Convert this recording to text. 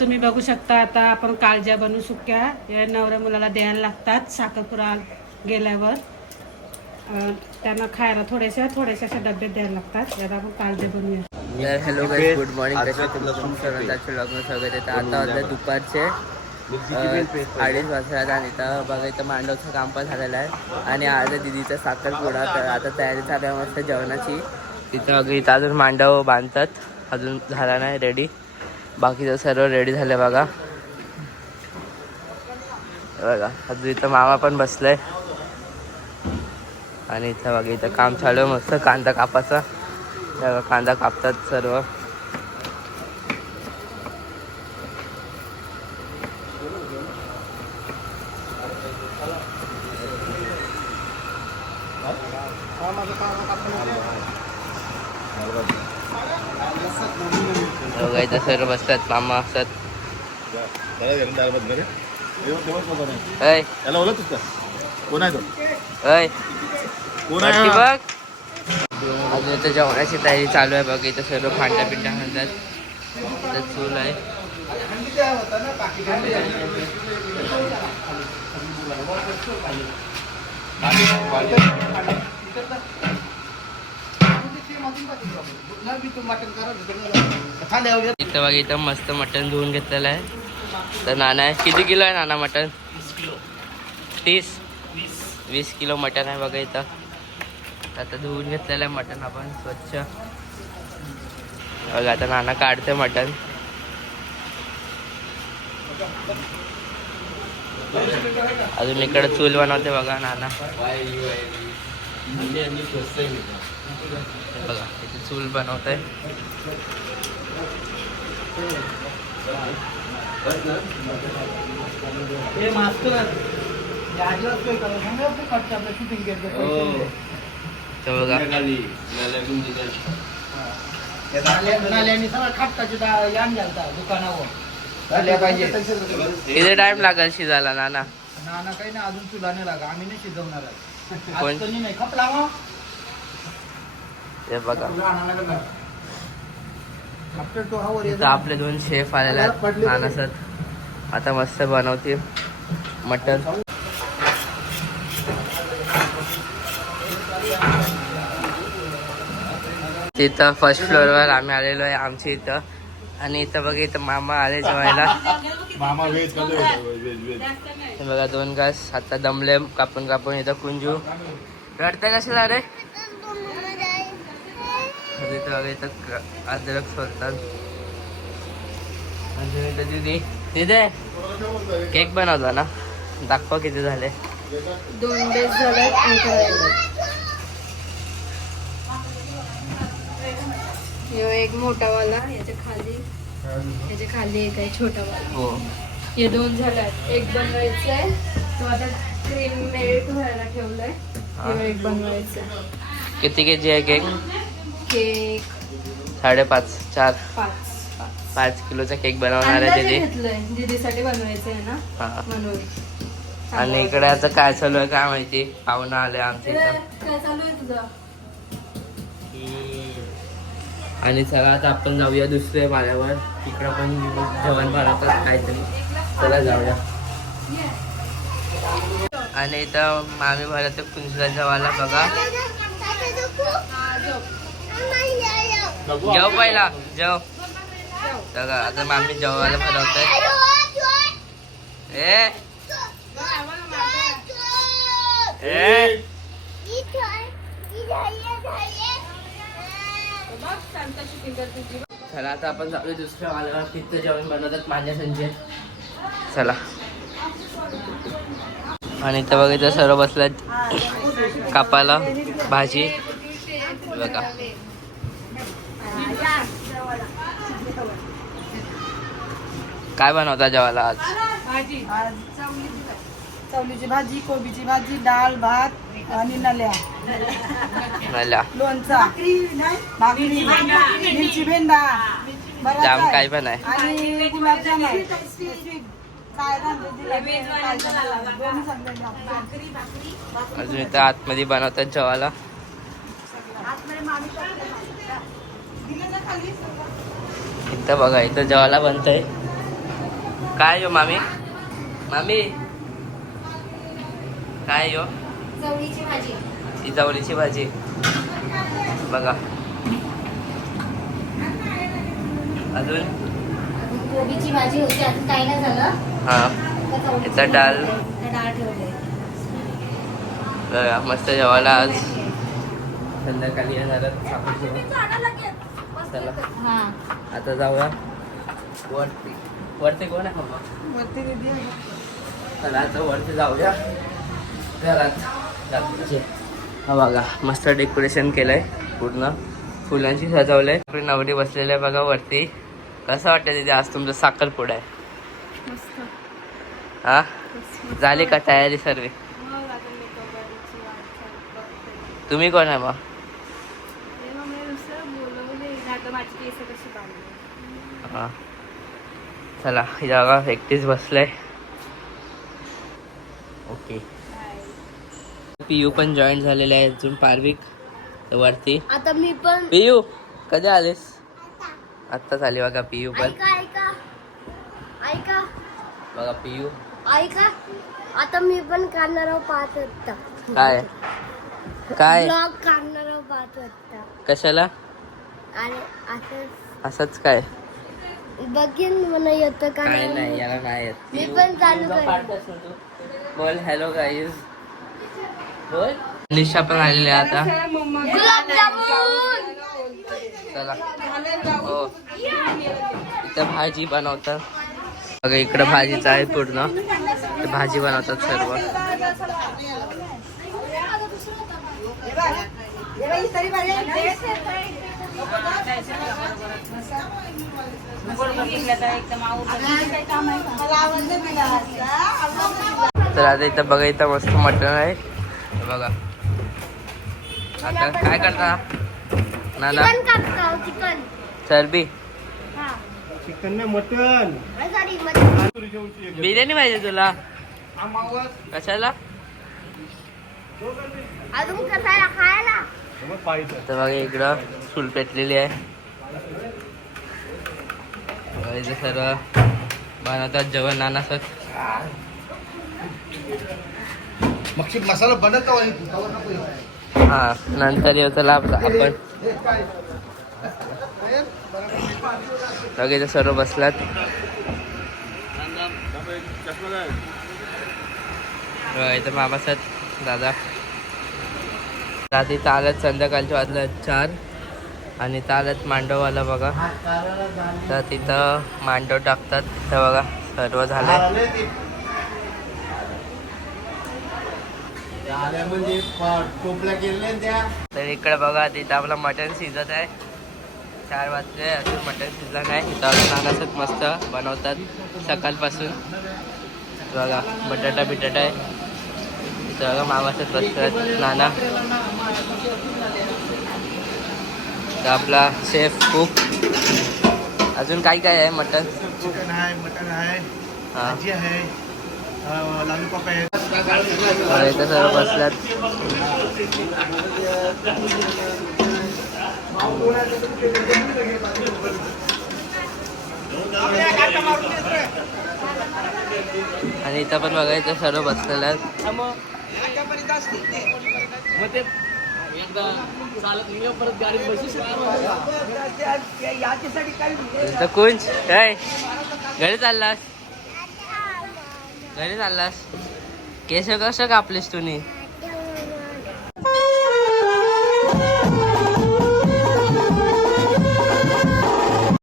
तुम्ही बघू शकता आता आपण काळज्या बनवू सुक्या. या नवऱ्या मुलाला द्यायला लागतात साखरपुरा गेल्यावर. त्यांना खायला थोड्याशा थोड्याशा अशा डब्यात द्यायला लागतात. यात आपण काळजे बनवूया. तर हॅलो गाईज गुड मॉर्निंग कसे तुम्ही? सर्वांचं लग्न स्वागत आहे. आता दुपारचे. अडीच वाजता आणि इथं बघा इथं मांडवचं काम पण झालेलं आहे. आणि आज दिदीचा साखरपुडा तर आता तयारी चालू आहे मस्त जेवणाची. तिथं बघा इथं अजून मांडव बांधतात. अजून झाला नाही रेडी बाकीचं सर्व रेडी झालं बघा. बघा अजून इथं मामा पण बसलाय. आणि इथं बघा इथं काम चालू आहे मस्त कांदा कापाचा कांदा कापतात सर्व. हे बघा, हो इथं सर्व बसतात मामा असतात. त्याला का कोण आहे तो कोण आहे बघ. अजून इथं जेवणाची तयारी चालू आहे बघ इथं सर्व फांड्या पिंड्या घालतात इथं चूल आहे. इथं बघ इथं मस्त मटण धुवून घेतलेलं आहे. तर नाना आहे किती किलो आहे नाना मटण? तीस? वीस किलो मटण आहे बघा इथं. आता धुवून घेतलेलं आहे मटण आपण स्वच्छ. बघा आता नाना काढते मटण. अजून इकडे चूल बनवते बघा नाना. बघा इथे चूल बनवते बघा. किती टाइम लागेल शिजायला नाना. नाना काही नाही अजून तुला नाही लागा आम्ही नाही शिजवणार आहे. कोण? आज कोणी नाही. खप लावा हे बघा. इथं आपले दोन शेफ आलेले आहेत. नाना सर आता मस्त बनवतील मटन तिथं फर्स्ट फ्लोअरवर आम्ही आलेलो आहे आमच्या इथं. आणि इथं बघा इथं मामा आले जेवायला. मामा वेज बघा दोन घास. आता दमले कापून कापून इथं कुंजू. रडते कसे रे? बघा इथं क- अद्रक सोडतात. अजून दिदी तिथे केक बनवता ना? दाखवा किती झाले. दोन बेस झाले यो एक मोठा वाला याच्या खाली. याच्या खाली एक आहे छोटा वाला हो. हे दोन झाल्यात. एक बनवायचा आहे तो आता क्रीम मेल्ट व्हायला ठेवलाय. एक बनवायचा. किती के जी आहे केक? केक. साडेपाच चार. पाच. पाच. किलोचा केक बनवणार आहे दीदी. दीदीसाठी बनवायचं आहे ना? हा. म्हणून. आणि इकडे आता काय चालू आहे काय माहिती? पाहुणं आले आमच्या इथं. काय चालू आहे तुझं? आणि चला आता आपण जाऊया दुसऱ्या माल्यावर तिकडं पण जेवण बनवतात काहीतरी. चला जाऊया. आणि इथं मामी भरत कुंजला जेवायला बघा. जेव पहिला जेव बघा आता मामी जेवायला भरवत ए ए चला आता आपण जाऊया दुसऱ्या माल्यावर तिथं जेवण बनवतात माझ्या संजय चला आणि इथं बघा इथं सर्व बसल्यात कापायला भाजी बघा काय बनवता जेवायला आज? आज चवलीची भाजी. कोबीची भाजी डाळ भात आणि नल्या. मला लोणचा. भाकरी मिरची भेंडा. जाम. काय? पण आहे आणि गुलाबजाम आहे. अजून इथं आतमध्ये बनवतात जेवायला. इथं बघा इथं जेवायला बनतंय. काय यो मामी? मामी? काय यो? ही जवळीची भाजी. बघा. अजून? कोबीची भाजी होती अजून काही नाही झालं. हा. याचा ठेवले बघा मस्त जेवायला आज. संध्याकाळी येणार चला हा. आता जाऊया. वरती. वरती कोण आहे मम्मा चला आता वरती जाऊया. घरात. रात्रीचे. हा बघा मस्त डेकोरेशन केलंय पूर्ण. फुलांची सजवलंय. आपली नवरी बसलेली आहे बघा वरती. कसं वाटतं तिथे आज तुमचं साखरपुडा आहे? हा? झाली का तयारी सर्व? चालू. तुम्ही कोण आहे मग ते मग मी नुसतं बोलवले आता माझी केस कशी बांधली हा. चला जागा एकटीच बसलाय. ओके पियू पण जॉईन झालेले आहे अजून पार्विक वरती. आता मी पण पियू कधी आलीस? आत्ताच आली बघा पियू पण. ऐका बघा पियू. ऐका. आता मी पण काढणार आहो पाच वाजता. काय? काय? ब्लॉग काढणार पाच वाजता. कशाला? आणि असं असंच काय? बघेन मला येतं का काय नाही. नाही याला नाही येत. मी पण चालू तुझा करेन. पार्टच ना तू. बोल हॅलो गाईज बोल. निशा पण आलेली आहे आता. गुलाबजामुन! चला. हो. इथं भाजी बनवतात. बघा इकडं भाजीचं आहे पूर्ण. ते भाजी बनवतात सर्व. तर आता इथं बघा इथं मस्त मटण आहे. हे बघा. आता काय करता? नाना? चिकन कापतो चिकन. चरबी? हा. चिकन मटन बिर्याणी पाहिजे तुला. कशाला? अजून कसायला खायला? तर बघा इकडं चूल पेटलेली आहे. इथं सर्व बनवतात जेवण नानासत मग मसाला बनत हा नंतर येऊ चला आपण. इथं सर्व बसलात. इथं मामासात दादा. दादा इथं आलं संध्याकाळचे वाजलं चार. आणि चालत मांडवाला बघा. तर तिथं मांडव टाकतात. तिथं बघा सर्व झालं. तर इकडे बघा तिथं आपलं मटण शिजत आहे. चार वाजले अजून मटण शिजलं नाही. तिथं अजून नानासच मस्त बनवतात सकाळपासून. बघा बटाटा बिटाटा आहे. तिथं बघा मामासच बसतात नाना. तर आपला शेफ कुक अजून काय काय आहे मटण? चिकन आहे मटन आहे हां. भाजी आहे लॉलीपॉप आहे बघा, इथं सर्व बसल्यात. आणि इथं पण बघा इथं सर्व बसलेलं आहेत. इथं कुंज काय घरी चाललास? घरी चाललास? केस कसं कापलेस तुम्ही